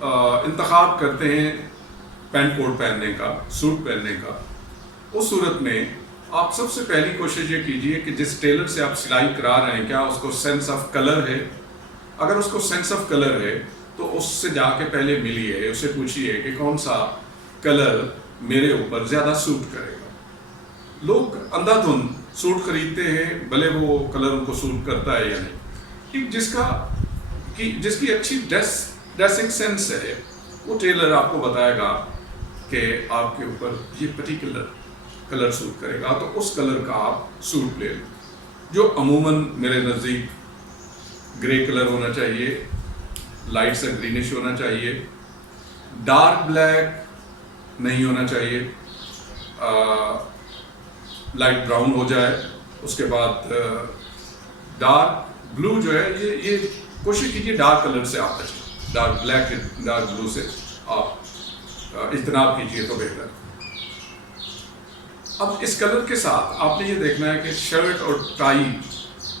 انتخاب کرتے ہیں پینٹ کوٹ پہننے کا، سوٹ پہننے کا، اس صورت میں آپ سب سے پہلی کوشش یہ کیجئے کہ جس ٹیلر سے آپ سلائی کرا رہے ہیں کیا اس کو سینس آف کلر ہے. اگر اس کو سینس آف کلر ہے تو اس سے جا کے پہلے ملیے، اس سے پوچھیے کہ کون سا کلر میرے اوپر زیادہ سوٹ کرے گا. لوگ اندھا دھند سوٹ خریدتے ہیں بھلے وہ کلر ان کو سوٹ کرتا ہے یا نہیں. جس کی اچھی ڈریسنگ سینس ہے وہ ٹیلر آپ کو بتائے گا کہ آپ کے اوپر یہ پرٹیکولر کلر سوٹ کرے گا تو اس کلر کا آپ سوٹ لے لیں، جو عموماً میرے نزدیک گرے کلر ہونا چاہیے، لائٹ سے گرینش ہونا چاہیے، ڈارک بلیک نہیں ہونا چاہیے، لائٹ براؤن ہو جائے. اس کے بعد ڈارک بلو جو ہے یہ کوشش کیجیے ڈارک کلر سے آپ بچیں، ڈارک بلیک ڈارک بلو سے آپ اجتناب کیجیے تو بہتر. اب اس کلر کے ساتھ آپ نے یہ دیکھنا ہے کہ شرٹ اور ٹائی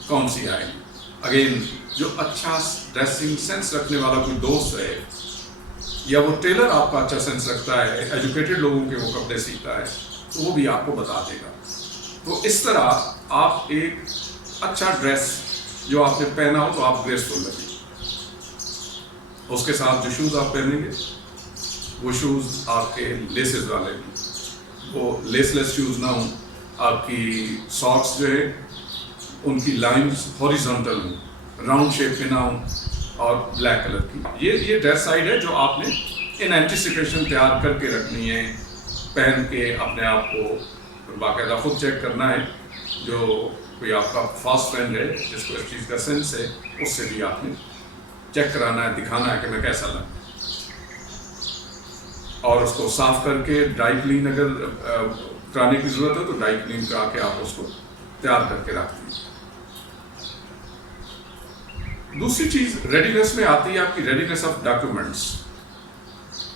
کون سی آئے گی. اگین جو اچھا ڈریسنگ سینس رکھنے والا کوئی دوست ہے یا وہ ٹیلر آپ کا اچھا سینس رکھتا ہے، ایجوکیٹڈ لوگوں کے وہ کپڑے سیتا ہے تو وہ بھی آپ کو بتا دے گا. تو اس طرح آپ ایک اچھا ڈریس جو آپ نے پہنا ہو تو آپ گریسفل لگیں. اس کے ساتھ جو شوز آپ پہنیں گے وہ شوز آپ کے لیسز والے ہیں، وہ لیس لیس شوز نہ ہوں. آپ کی ساکس جو ہے ان کی لائنز ہاریزونٹل ہوں، راؤنڈ شیپ میں نہ ہوں اور بلیک کلر کی. یہ ڈریس سائڈ ہے جو آپ نے ان اینٹیسپیشن تیار کر کے رکھنی ہے، پہن کے اپنے آپ کو باقاعدہ خود چیک کرنا ہے. جو کوئی آپ کا فاسٹ فرینڈ ہے جس کو اس چیز کا سینس ہے اس سے بھی آپ نے چیک کرانا ہے، دکھانا ہے کہ میں کیسا لگا، اور اس کو صاف کر کے ڈرائی کلین اگر کرانے کی ضرورت ہے تو ڈرائی کلین کرا کے آپ اس کو تیار کر کے رکھ دیں. دوسری چیز ریڈینس میں آتی ہے آپ کی ریڈینس آف ڈاکیومنٹس.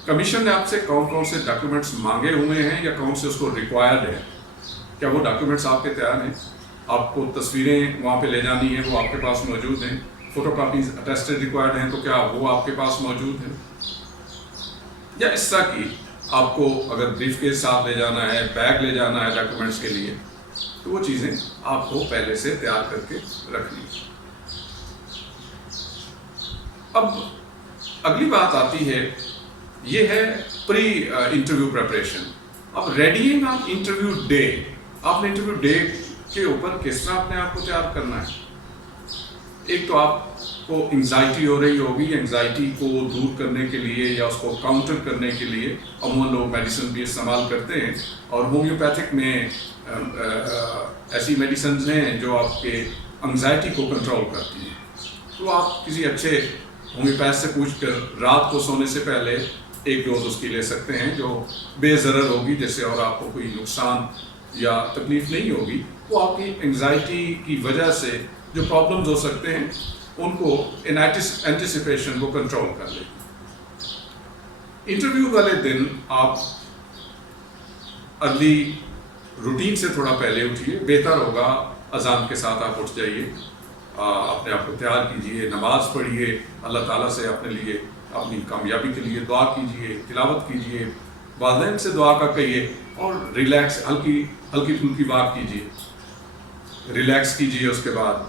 کمیشن نے آپ سے کون سے ڈاکیومنٹس مانگے ہوئے ہیں یا کون سے اس کو ریکوائرڈ ہے، کیا وہ ڈاکیومنٹس آپ کے تیار ہیں؟ آپ کو تصویریں وہاں پہ لے جانی ہیں، وہ آپ کے پاس موجود ہیں؟ فوٹو کاپیز اٹیسٹڈ ریکوائرڈ ہیں تو کیا وہ آپ کے پاس موجود ہیں؟ یا اس طرح کی آپ کو اگر بریف کیس ساتھ لے جانا ہے، بیگ لے جانا ہے ڈاکیومنٹس کے لیے تو وہ چیزیں آپ کو پہلے سے تیار کر کے رکھنی. اب اگلی بات آتی ہے، یہ ہے پری انٹرویو پریپریشن. اب ریڈیئنگ آن انٹرویو ڈے، آپ نے انٹرویو ڈے کے اوپر کس طرح اپنے آپ کو تیار کرنا ہے. ایک تو آپ کو انگزائٹی ہو رہی ہوگی، انگزائٹی کو دور کرنے کے لیے یا اس کو کاؤنٹر کرنے کے لیے عموماً لوگ میڈیسن بھی استعمال کرتے ہیں، اور ہومیوپیتھک میں ایسی میڈیسنز ہیں جو آپ کے انگزائٹی کو کنٹرول کرتی ہیں. تو آپ کسی اچھے ہومیوپیتھ سے پوچھ کر رات کو سونے سے پہلے ایک ڈوز اس کی لے سکتے ہیں جو بے ضرر ہوگی، جس سے اور آپ کو کوئی نقصان یا تکلیف نہیں ہوگی. وہ آپ کی انگزائٹی کی وجہ سے جو پرابلمز ہو سکتے ہیں ان کو اینٹیسپیشن کو کنٹرول کر لیں. انٹرویو والے دن آپ ارلی روٹین سے تھوڑا پہلے اٹھیے، بہتر ہوگا اذان کے ساتھ آپ اٹھ جائیے، اپنے آپ کو تیار کیجیے، نماز پڑھیے، اللہ تعالیٰ سے اپنے لیے اپنی کامیابی کے لیے دعا کیجیے، تلاوت کیجیے، والدین سے دعا کا کہیے، اور ریلیکس ہلکی پھلکی بات کیجیے، ریلیکس کیجیے. اس کے بعد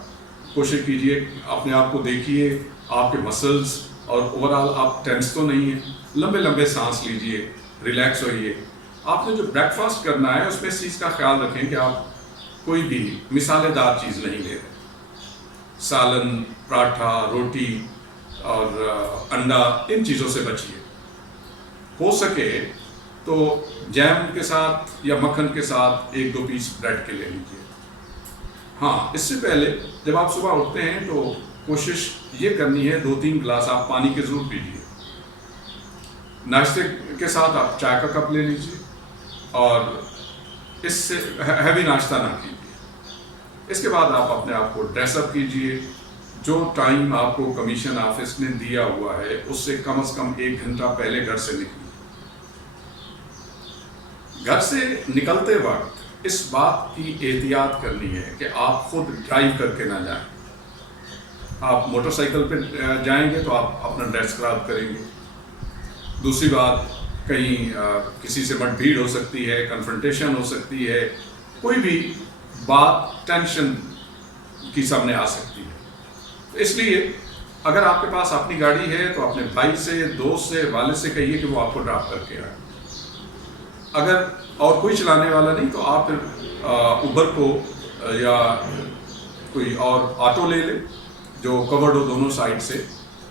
کوشش کیجیے اپنے آپ کو دیکھیے، آپ کے مسلز اور اوور آل آپ ٹینس تو نہیں ہیں. لمبے سانس لیجیے، ریلیکس ہوئیے. آپ نے جو بریک فاسٹ کرنا ہے اس میں اس چیز کا خیال رکھیں کہ آپ کوئی بھی مسالے دار چیز نہیں لے رہے. سالن، پراٹھا، روٹی اور انڈا، ان چیزوں سے بچیے. ہو سکے تو جیم کے ساتھ یا مکھن کے ساتھ 1-2 پیس بریڈ کے لے لیجیے. ہاں، اس سے پہلے جب آپ صبح اٹھتے ہیں تو کوشش یہ کرنی ہے 2-3 گلاس آپ پانی کے ضرور پیجیے. ناشتے کے ساتھ آپ چائے کا کپ لے لیجیے اور اس سے ہیوی ناشتہ نہ کیجیے. اس کے بعد آپ اپنے آپ کو ڈریس اپ کیجیے. جو ٹائم آپ کو کمیشن آفس نے دیا ہوا ہے اس سے کم از کم 1 گھنٹہ پہلے گھر سے نکلیے. گھر سے نکلتے وقت اس بات کی احتیاط کرنی ہے کہ آپ خود ڈرائیو کر کے نہ جائیں. آپ موٹر سائیکل پہ جائیں گے تو آپ اپنا ڈریس خراب کریں گے. دوسری بات کہیں کسی سے مٹ بھیڑ ہو سکتی ہے، کنفرنٹیشن ہو سکتی ہے، کوئی بھی بات ٹینشن کی سامنے آ سکتی ہے. تو اس لیے اگر آپ کے پاس اپنی گاڑی ہے تو اپنے بھائی سے، دوست سے، والد سے کہیے کہ وہ آپ کو ڈراپ کر کے آئے. اگر اور کوئی چلانے والا نہیں تو آپ پھر اوبر کو یا کوئی اور آٹو لے لیں جو کورڈ ہو دونوں سائڈ سے،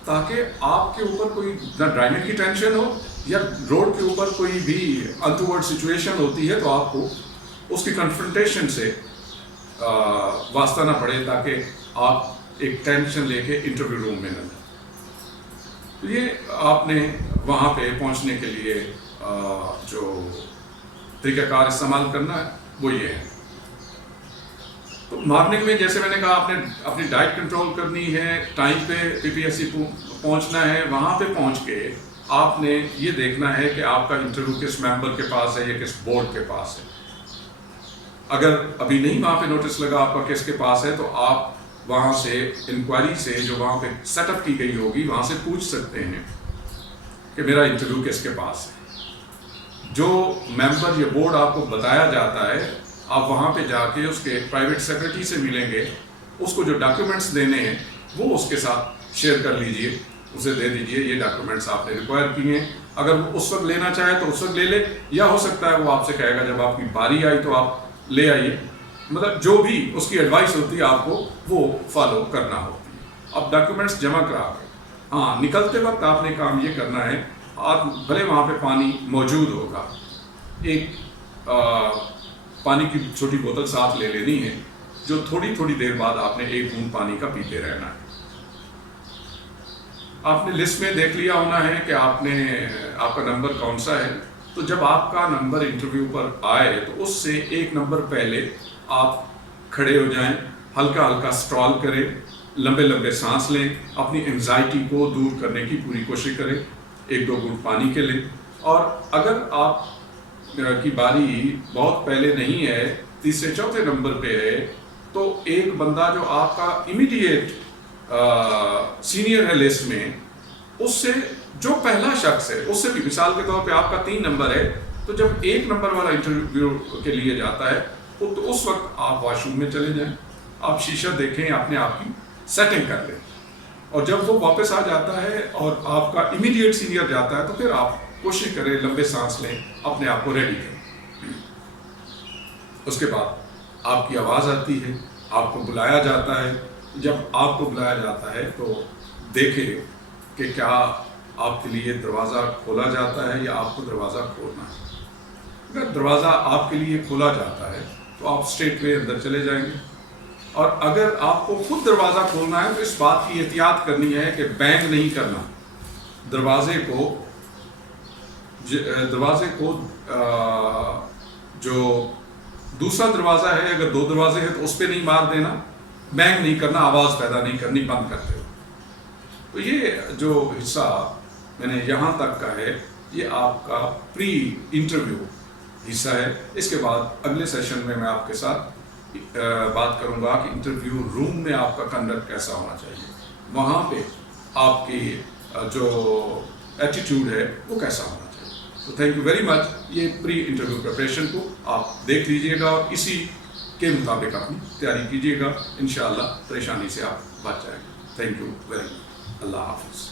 تاکہ آپ کے اوپر کوئی نہ ڈرائیونگ کی ٹینشن ہو یا روڈ کے اوپر کوئی بھی انٹورڈ سچویشن ہوتی ہے تو آپ کو اس کی کنفرنٹیشن سے واسطہ نہ پڑے، تاکہ آپ ایک ٹینشن لے کے انٹرویو روم میں نہ جائیں. تو یہ آپ نے وہاں پہ پہنچنے کے لیے جو طریقہ کار استعمال کرنا ہے وہ یہ ہے. تو مارننگ میں جیسے میں نے کہا آپ نے اپنی ڈائٹ کنٹرول کرنی ہے، ٹائم پہ پی پی ایس سی پہنچنا ہے. وہاں پہ پہنچ کے آپ نے یہ دیکھنا ہے کہ آپ کا انٹرویو کس ممبر کے پاس ہے یا کس بورڈ کے پاس ہے. اگر ابھی نہیں وہاں پہ نوٹس لگا آپ کا کس کے پاس ہے تو آپ وہاں سے انکوائری سے جو وہاں پہ سیٹ اپ کی گئی ہوگی وہاں سے پوچھ سکتے ہیں کہ میرا انٹرویو کس کے پاس ہے. جو ممبر یا بورڈ آپ کو بتایا جاتا ہے آپ وہاں پہ جا کے اس کے پرائیویٹ سیکرٹری سے ملیں گے، اس کو جو ڈاکیومنٹس دینے ہیں وہ اس کے ساتھ شیئر کر لیجئے، اسے دے دیجئے یہ ڈاکیومنٹس آپ نے ریکوائر کیے ہیں. اگر وہ اس وقت لینا چاہے تو اس وقت لے لے، یا ہو سکتا ہے وہ آپ سے کہے گا جب آپ کی باری آئی تو آپ لے آئیے. مطلب جو بھی اس کی ایڈوائس ہوتی ہے آپ کو وہ فالو کرنا ہوتی ہے. اب ڈاکیومنٹس جمع کرا کے نکلتے وقت آپ نے کام یہ کرنا ہے، آپ بھلے وہاں پہ پانی موجود ہوگا، ایک پانی کی چھوٹی بوتل ساتھ لے لینی ہے جو تھوڑی تھوڑی دیر بعد آپ نے ایک بوند پانی کا پیتے رہنا ہے. آپ نے لسٹ میں دیکھ لیا ہونا ہے کہ آپ کا نمبر کون سا ہے. تو جب آپ کا نمبر انٹرویو پر آئے تو اس سے ایک نمبر پہلے آپ کھڑے ہو جائیں، ہلکا ہلکا سٹرال کریں، لمبے لمبے سانس لیں، اپنی انزائٹی کو دور کرنے کی پوری کوشش کریں، ایک دو گھونٹ پانی کے لیں. اور اگر آپ کی باری بہت پہلے نہیں ہے، تیسرے چوتھے نمبر پہ ہے، تو ایک بندہ جو آپ کا امیڈیٹ سینئر ہے لسٹ میں، اس سے جو پہلا شخص ہے اس سے بھی، مثال کے طور پہ آپ کا 3 نمبر ہے تو جب 1 نمبر والا انٹرویو کے لیے جاتا ہے تو اس وقت آپ واش روم میں چلے جائیں، آپ شیشہ دیکھیں، اپنے آپ کی سیٹنگ کر لیں. اور جب وہ واپس آ جاتا ہے اور آپ کا امیڈیٹ سینئر جاتا ہے تو پھر آپ کوشش کریں، لمبے سانس لیں، اپنے آپ کو ریڈی کریں. اس کے بعد آپ کی آواز آتی ہے، آپ کو بلایا جاتا ہے. جب آپ کو بلایا جاتا ہے تو دیکھیں کہ کیا آپ کے لیے دروازہ کھولا جاتا ہے یا آپ کو دروازہ کھولنا ہے. اگر دروازہ آپ کے لیے کھولا جاتا ہے تو آپ اسٹریٹ وے اندر چلے جائیں گے. اور اگر آپ کو خود دروازہ کھولنا ہے تو اس بات کی احتیاط کرنی ہے کہ بینگ نہیں کرنا. دروازے کو جو دوسرا دروازہ ہے، اگر 2 دروازے ہیں تو اس پہ نہیں مار دینا، بینگ نہیں کرنا، آواز پیدا نہیں کرنی، بند کرتے ہو. تو یہ جو حصہ میں نے یہاں تک کا ہے یہ آپ کا پری انٹرویو حصہ ہے. اس کے بعد اگلے سیشن میں آپ کے ساتھ بات کروں گا کہ انٹرویو روم میں آپ کا کنڈکٹ کیسا ہونا چاہیے، وہاں پہ آپ کی جو ایٹیٹیوڈ ہے وہ کیسا ہونا چاہیے. تو تھینک یو ویری مچ. یہ پری انٹرویو پریپریشن کو آپ دیکھ لیجئے گا اور اسی کے مطابق اپنی تیاری کیجئے گا. انشاءاللہ پریشانی سے آپ بچ جائیں گے. Thank you very much. اللہ حافظ.